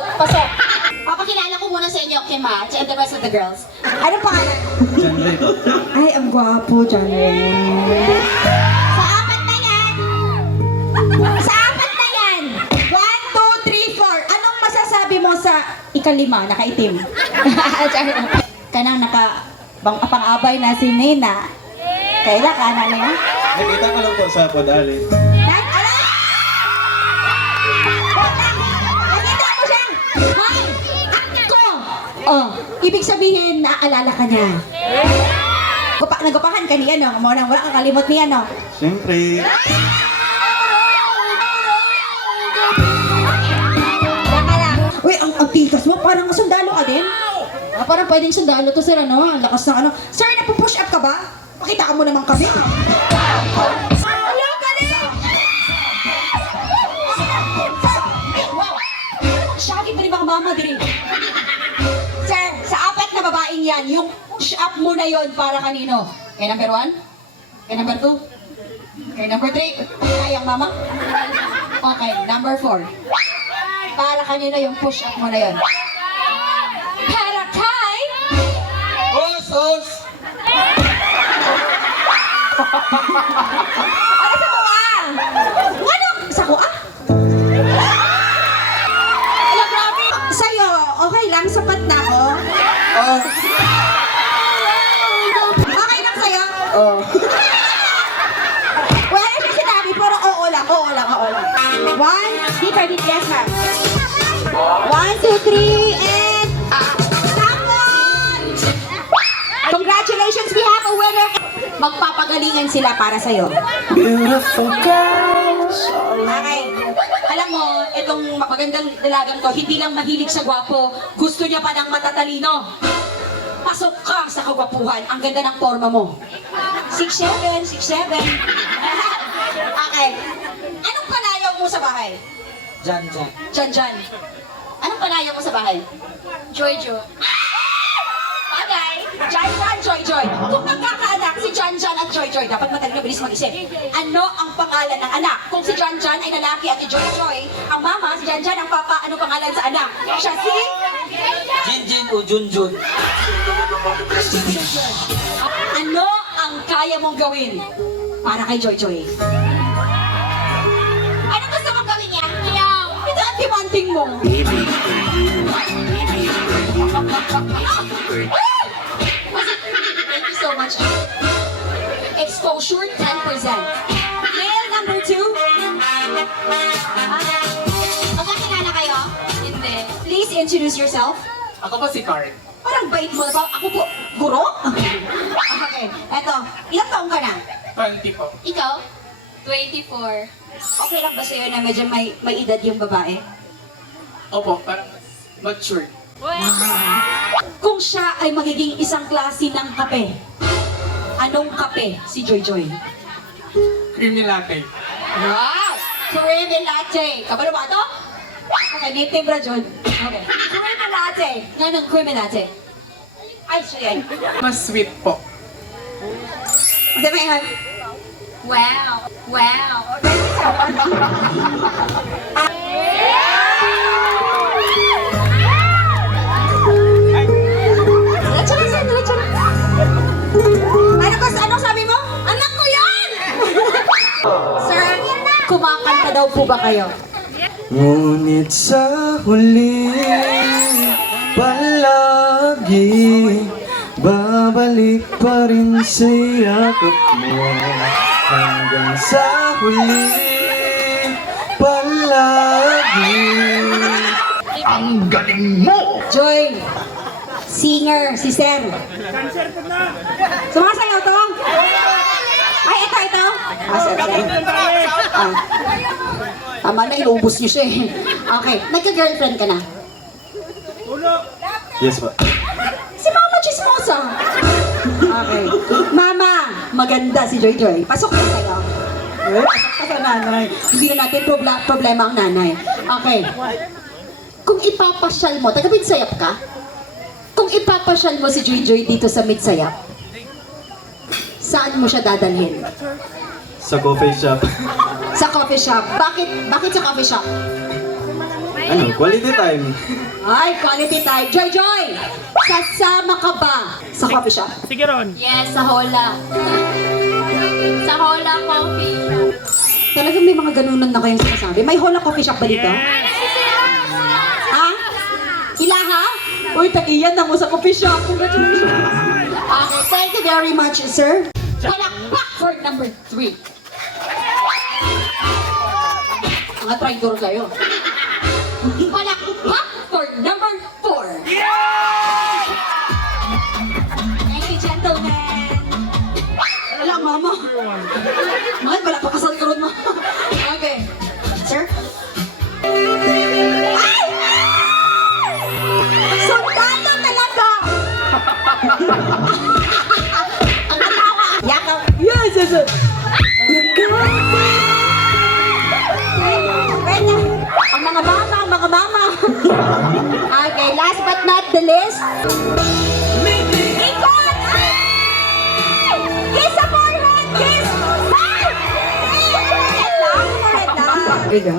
susunod. Pasok. Papakilala ko muna sa inyo, Kim ha, and the rest of the girls. Anong pangalan? John Ray. Ay, ang gwapo, John Ray. Sa apat na yan! Sa apat na yan! 1, 2, 3, 4. Anong masasabi mo sa ikalima, nakaitim? Kanang pang-abay na si Nina. Kailan ka na niya? Nakita ko lang po sa Podali. Nakita mo siyang, hi, ako! Oh, ibig sabihin, naaalala ka niya. Nagapahan ka niya, no? Wala kang kalimot niya, no? Siyempre. Baka lang. Uy, ang tigas mo, parang sundalo ka din. Parang pwedeng sundalo to, sir, ano? Ang lakas ng ano. Sir, napupush up ka ba? Pakita ka mo naman kami. Hello, galing! Shaggy pa rin baka mama din. Sir, sa apat na babaeng yan, yung push up mo na yon para kanino? Kay number 1? Kay number 2? Kay number 3? Kayang mama? Okay, number 4. Para kanino yung push up mo na yon? Para kay... Os! Ano sa kuha? Ano? Sa kuha? Alam, grabe. Sa'yo, okay lang, sapat na ako. Okay lang sa'yo? Wala na siya sinabi, pero oo lang. 1, dito, yes, ma'am. 1, 2, 3, and... Someone! Congratulations, we have a winner. Magpapagalingan sila para sa'yo. Beautiful girls. Okay. Alam mo, itong magandang dalagang to, hindi lang mahilig sa gwapo, gusto niya pa ng matatalino. Pasok ka sa kagwapuhan. Ang ganda ng forma mo. 6'7", 6'7". Okay. Anong panayaw mo sa bahay? Jan. Jan. Anong panayaw mo sa bahay? Joy. Okay. Jan, Joy. Kung magkakaanak si Jan at Joy, dapat matagal na bilis mag-isip. Ano ang pangalan ng anak? Kung si Jan ay lalaki at si Joy, ang mama, si Jan, ang papa, ano pangalan sa anak? Siya si... Jinjin o Junjun. Ano ang kaya mong gawin para kay Joy? Ano gusto mong gawin niya? Ayaw. Ito ang demanding mo. Thank you so much. Exposure 10%. Male number 2. Magkakilala kayo? Hindi. Please introduce yourself. Ako pa si Karen. Parang bait mo ba? Ako po, guro? Okay, eto. Ilang taong ka na? 20 po. Ikaw? 24. Okay lang ba sa'yo na medyo may edad yung babae? Opo, parang mature. Kung siya ay magiging isang klase ng kape, anong kape si Joy? Creamy latte. Wow! Creamy latte. Kabalo ba ito? Okay, native ra, John. Okay. Creamy latte. Nga ng creamy latte. Ay, siya yan. Mas sweet po. Sabi nga, Wow. diretso na. Anong sabi mo? Anak ko yan! Sir, kumakanta daw po ba kayo? Ngunit sa huli, palagi, babalik pa rin sa yakap mo. Hanggang sa huli, palagi. Ang galing mo! Joy, singer, si Sir. Sumasayaw to? Ay, ito. Sir. Tama na, inubos niyo siya eh. Okay, nagka-girlfriend ka na? Yes, pa. Si Mama Chismosa. Okay. Mama, maganda si Joy. Pasok ka sa'yo. Pasok ka sa nanay. Hindi na natin problema ang nanay. Okay. Kung ipapasyal mo, taga-Midsayap ka? Kung ipapasyal mo si Joy dito sa Midsayap, saan mo siya dadalhin? Sa coffee shop. Sa coffee shop. Bakit sa coffee shop? Ano, quality time. Ay, quality time. Joy Joy! Sasama ka ba sa coffee shop? Sige Ron. Yes, sa Hola. Sa Hola Coffee Shop. Talagang may mga ganunan na kayong sinasabi. May Hola Coffee Shop ba dito? Ha? Ilaha? Uy, tagiyan na mo sa coffee shop. Congratulations. Okay, thank you very much, sir. Palakpak for number 3. Mga traitor kayo. Palakpak for number 4. Thank you, gentlemen. Wala, mama. Mahal, wala pa kasal ko rin mo. Okay. Sir? Ay! Sundalo talaga! Ang atawa! Yakap! Yes, yes, yes! Wait na. Ang mga mama, ang mga mama. Okay, last but not the least. Ikot! Ay! Kiss sa forehead! Kiss! Ay! Forehead lang! Forehead lang!